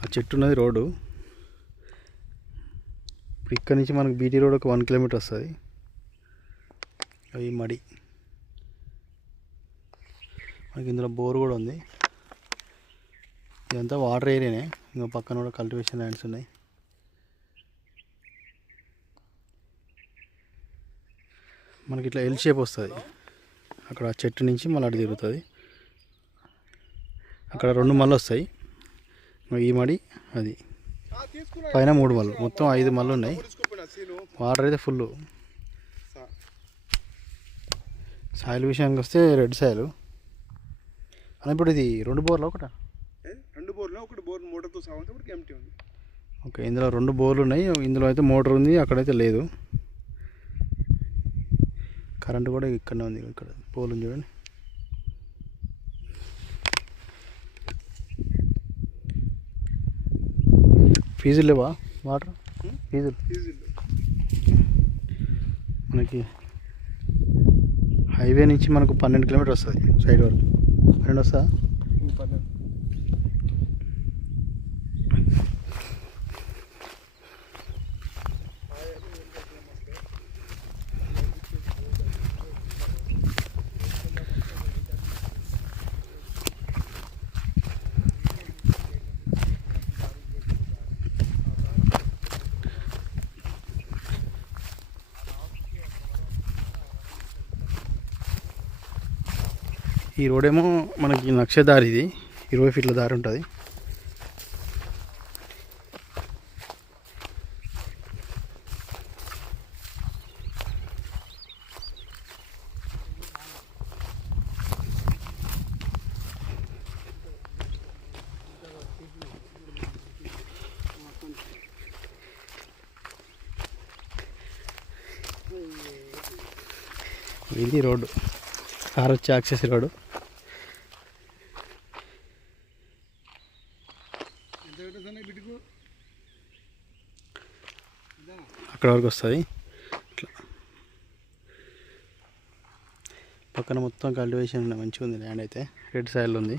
ఆ చెట్టు ఉన్నది రోడ్డు. ఇప్పుడు ఇక్కడ నుంచి మనకు బీటీ రోడ్ ఒక వన్ కిలోమీటర్ వస్తుంది. అవి మడి. మనకి ఇందులో బోర్ కూడా ఉంది. ఇదంతా వాటర్ ఏరియానే. ఇంకా పక్కన కూడా కల్టివేషన్ ల్యాండ్స్ ఉన్నాయి. మనకి ఇట్లా ఎల్ షేప్ వస్తుంది. అక్కడ చెట్టు నుంచి మళ్ళీ అటు తిరుగుతుంది. అక్కడ రెండు మళ్ళీ వస్తాయి ఈ మడి అది. పైన మూడు మళ్ళు. మొత్తం ఐదు మళ్ళు ఉన్నాయి. వాటర్ అయితే ఫుల్ సాయిల్ విషయానికి వస్తే రెడ్ సాయిల్. అని ఇప్పుడు ఇది రెండు బోర్లు ఒకట? రెండు బోర్లు? ఒకటి బోర్ మోటార్తో సహా ఉంది ఎంటీ ఉంది. ఓకే ఇందులో రెండు బోర్లు ఉన్నాయి. ఇందులో అయితే మోటార్ ఉంది అక్కడైతే లేదు. కరెంట్ కూడా ఇక్కడనే ఉంది ఇక్కడ పోల్ ఉంది చూడండి. ఫీజులు లేవా? వాటర్? ఫీజులు? ఈజీలో మనకి హైవే నుంచి మనకు పన్నెండు కిలోమీటర్ వస్తుంది సైడ్ వరకు. పన్నెండు వస్తుందా? ఈ రోడ్ ఏమో మనకి నక్షదారి ఇది. ఇరవై ఫీట్ల దారి ఉంటుంది. ఇది రోడ్డు. కార్ వచ్చే యాక్సెస్ రోడ్డు. అక్కడ వరకు వస్తుంది ఇట్లా. పక్కన మొత్తం కల్టివేషన్ మంచిగా ఉంది ల్యాండ్ అయితే. రెడ్ సైడ్ ఉంది.